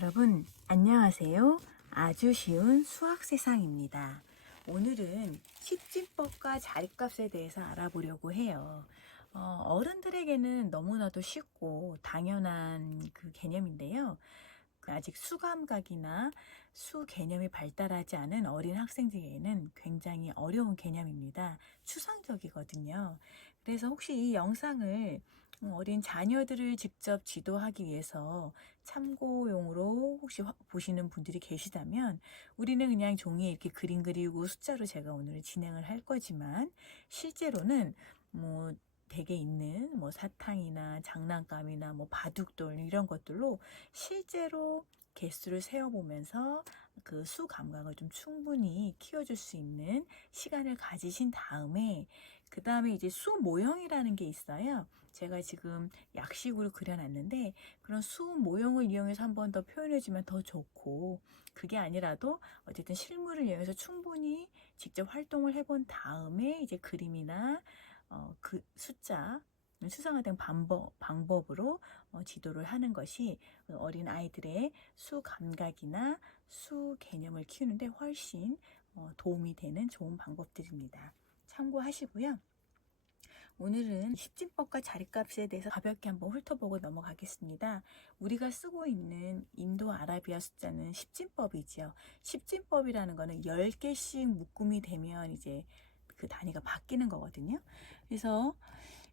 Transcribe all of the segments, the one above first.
여러분, 안녕하세요. 아주 쉬운 수학 세상입니다. 오늘은 식진법과 자리값에 대해서 알아보려고 해요. 어른들에게는 너무나도 쉽고 당연한 그 개념인데요. 아직 수감각이나 수 개념이 발달하지 않은 어린 학생들에게는 굉장히 어려운 개념입니다. 추상적이거든요. 그래서 혹시 이 영상을 어린 자녀들을 직접 지도하기 위해서 참고용으로 혹시 보시는 분들이 계시다면 우리는 그냥 종이에 이렇게 그림 그리고 숫자로 제가 오늘 진행을 할 거지만 실제로는 뭐 댁에 있는 뭐 사탕이나 장난감이나 뭐 바둑돌 이런 것들로 실제로 개수를 세어보면서 그 수 감각을 좀 충분히 키워줄 수 있는 시간을 가지신 다음에 그 다음에 이제 수 모형이라는 게 있어요. 제가 지금 약식으로 그려놨는데 그런 수 모형을 이용해서 한 번 더 표현해주면 더 좋고 그게 아니라도 어쨌든 실물을 이용해서 충분히 직접 활동을 해본 다음에 이제 그림이나 그 숫자 수상화된 방법으로 지도를 하는 것이 어린 아이들의 수 감각이나 수 개념을 키우는데 훨씬 도움이 되는 좋은 방법들입니다. 참고하시고요. 오늘은 십진법과 자리값에 대해서 가볍게 한번 훑어보고 넘어가겠습니다. 우리가 쓰고 있는 인도 아라비아 숫자는 십진법이지요. 십진법이라는 거는 10개씩 묶음이 되면 이제 그 단위가 바뀌는 거거든요. 그래서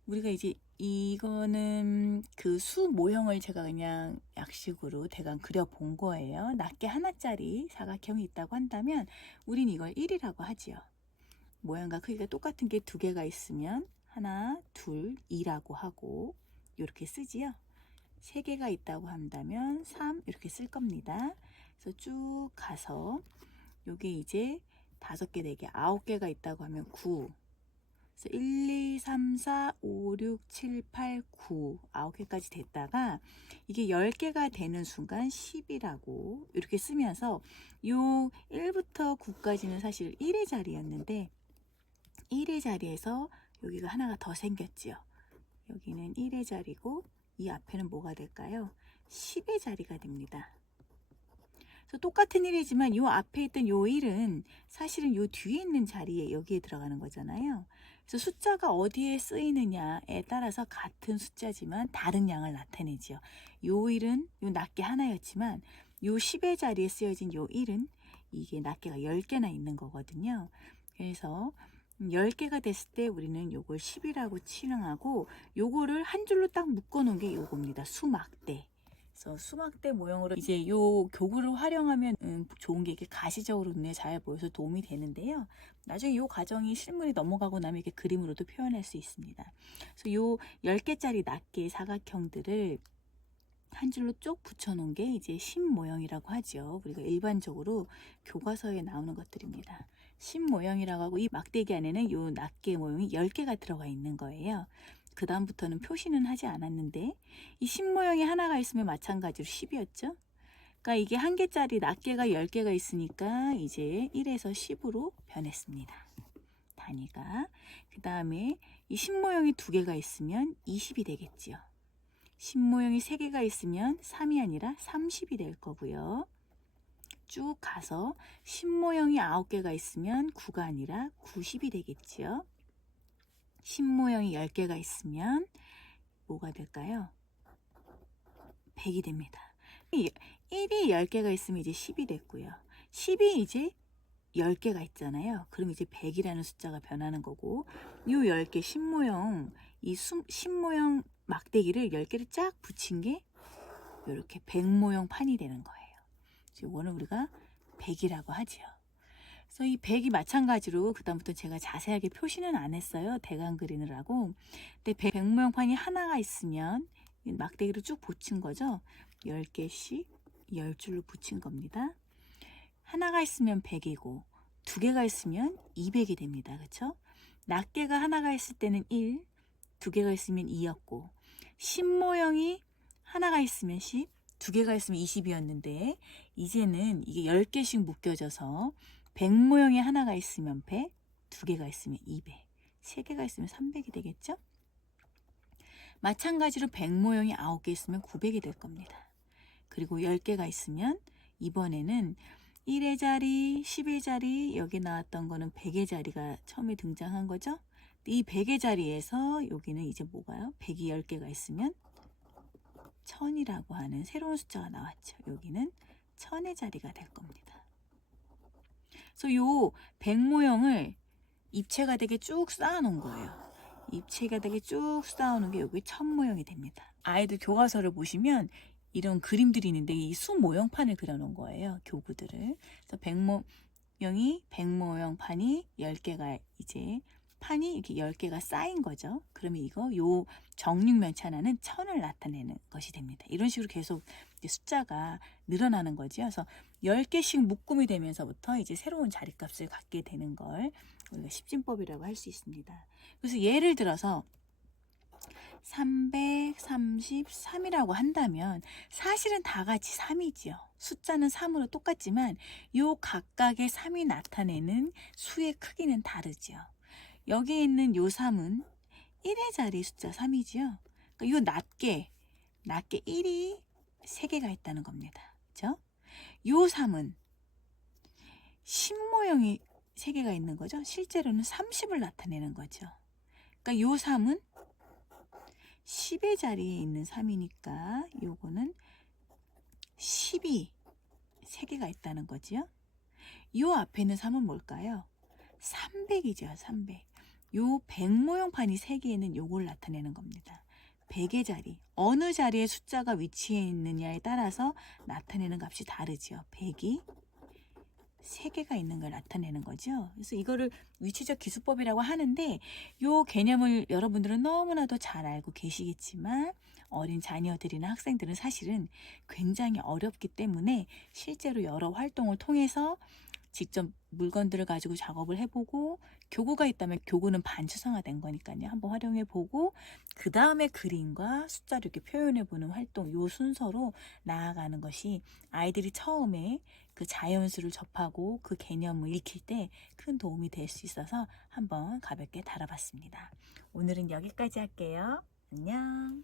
우리가 이제 이거는 그 수 모형을 제가 그냥 약식으로 대강 그려본 거예요. 낱개 하나짜리 사각형이 있다고 한다면 우린 이걸 1이라고 하지요. 모양과 크기가 똑같은 게 두 개가 있으면 하나, 둘, 2라고 하고 이렇게 쓰지요. 세 개가 있다고 한다면 3 이렇게 쓸 겁니다. 그래서 쭉 가서 요게 이제 5개, 4개, 9개가 있다고 하면 9. 그래서 1, 2, 3, 4, 5, 6, 7, 8, 9, 9개까지 됐다가 이게 10개가 되는 순간 10이라고 이렇게 쓰면서 요 1부터 9까지는 사실 1의 자리였는데 1의 자리에서 여기가 하나가 더 생겼지요. 여기는 1의 자리고 이 앞에는 뭐가 될까요? 10의 자리가 됩니다. 그래서 똑같은 1이지만 요 앞에 있던 요 1은 사실은 요 뒤에 있는 자리에 여기에 들어가는 거잖아요. 그래서 숫자가 어디에 쓰이느냐에 따라서 같은 숫자지만 다른 양을 나타내지요. 요 1은 요 낱개 하나였지만 요 10의 자리에 쓰여진 요 1은 이게 낱개가 10개나 있는 거거든요. 그래서 10개가 됐을 때 우리는 요걸 10이라고 칭하고 요거를 한 줄로 딱 묶어 놓은 게 요겁니다. 수막대. 그래서 수막대 모형으로 이제 요 교구를 활용하면 좋은 게 이게 가시적으로 눈에 잘 보여서 도움이 되는데요. 나중에 요 과정이 실물이 넘어가고 나면 이렇게 그림으로도 표현할 수 있습니다. 그래서 요 10개짜리 낱개 사각형들을 한 줄로 쭉 붙여 놓은 게 이제 심 모형이라고 하죠. 우리가 일반적으로 교과서에 나오는 것들입니다. 심 모형이라고 하고 이 막대기 안에는 요 낱개 모형이 10개가 들어가 있는 거예요. 그 다음부터는 표시는 하지 않았는데 이 심 모형이 하나가 있으면 마찬가지로 10이었죠. 그러니까 이게 한 개짜리 낱개가 10개가 있으니까 이제 1에서 10으로 변했습니다. 단위가. 그 다음에 이 심 모형이 2개가 있으면 20이 되겠지요. 심 모형이 3개가 있으면 3이 아니라 30이 될 거고요. 쭉 가서 심 모형이 9개가 있으면 9가 아니라 90이 되겠지요. 심 모형이 10개가 있으면 뭐가 될까요? 100이 됩니다. 1이 10개가 있으면 이제 10이 됐고요. 10이 이제 10개가 있잖아요. 그럼 이제 100이라는 숫자가 변하는 거고 요 10개 심 모형 심 모형 막대기를 10개를 쫙 붙인 게 이렇게 100 모형 판이 되는 거예요. 이거는 우리가 100이라고 하죠. 그래서 이 100이 마찬가지로 그 다음부터 제가 자세하게 표시는 안 했어요. 대강 그리느라고. 근데 100 모형판이 하나가 있으면 막대기로 쭉 붙인 거죠. 10개씩 10줄로 붙인 겁니다. 하나가 있으면 100이고 2개가 있으면 200이 됩니다. 그렇죠? 낱개가 하나가 있을 때는 1, 2개가 있으면 2였고 심 모형이 하나가 있으면 10, 2개가 있으면 20이었는데 이제는 이게 10개씩 묶여져서 100 모형이 하나가 있으면 100, 2개가 있으면 200, 3개가 있으면 300이 되겠죠? 마찬가지로 100 모형이 9개 있으면 900이 될 겁니다. 그리고 10개가 있으면 이번에는 1의 자리, 10의 자리, 여기 나왔던 거는 100의 자리가 처음에 등장한 거죠. 이 100의 자리에서 여기는 이제 뭐가요? 100이 10개가 있으면 1000이라고 하는 새로운 숫자가 나왔죠. 여기는 1000의 자리가 될 겁니다. 그래서 요 100 모형을 입체가 되게 쭉 쌓아놓은 거예요. 입체가 되게 쭉 쌓아놓은 게 여기 1000 모형이 됩니다. 아이들 교과서를 보시면 이런 그림들이 있는데 이 수 모형판을 그려놓은 거예요. 교구들을. 그래서 100 모형 판이 10개가 이제 판이 이렇게 10개가 쌓인 거죠. 그러면 요 정육면체 하나는 1000을 나타내는 것이 됩니다. 이런 식으로 계속 이제 숫자가 늘어나는 거죠. 그래서 10개씩 묶음이 되면서부터 이제 새로운 자리값을 갖게 되는 걸 우리가 십진법이라고 할 수 있습니다. 그래서 예를 들어서 333이라고 한다면 사실은 다 같이 3이지요. 숫자는 3으로 똑같지만 요 각각의 3이 나타내는 수의 크기는 다르지요. 여기에 있는 요 3은 1의 자리 숫자 3이지요. 그러니까 요 낮게 1이 3개가 있다는 겁니다. 그죠? 요 3은 10 모형이 3개가 있는 거죠. 실제로는 30을 나타내는 거죠. 그러니까 요 3은 10의 자리에 있는 3이니까 요거는 10이 3개가 있다는 거지요. 요 앞에 있는 3은 뭘까요? 300이죠. 300. 요 100 모형판이 3개에는 요걸 나타내는 겁니다. 100의 자리, 어느 자리에 숫자가 위치해 있느냐에 따라서 나타내는 값이 다르죠. 100이 3개가 있는 걸 나타내는 거죠. 그래서 이거를 위치적 기수법이라고 하는데 이 개념을 여러분들은 너무나도 잘 알고 계시겠지만 어린 자녀들이나 학생들은 사실은 굉장히 어렵기 때문에 실제로 여러 활동을 통해서 직접 물건들을 가지고 작업을 해보고 교구가 있다면 교구는 반추상화된 거니까요. 한번 활용해보고 그 다음에 그림과 숫자를 이렇게 표현해보는 활동 요 순서로 나아가는 것이 아이들이 처음에 그 자연수를 접하고 그 개념을 익힐 때 큰 도움이 될 수 있어서 한번 가볍게 다뤄봤습니다. 오늘은 여기까지 할게요. 안녕.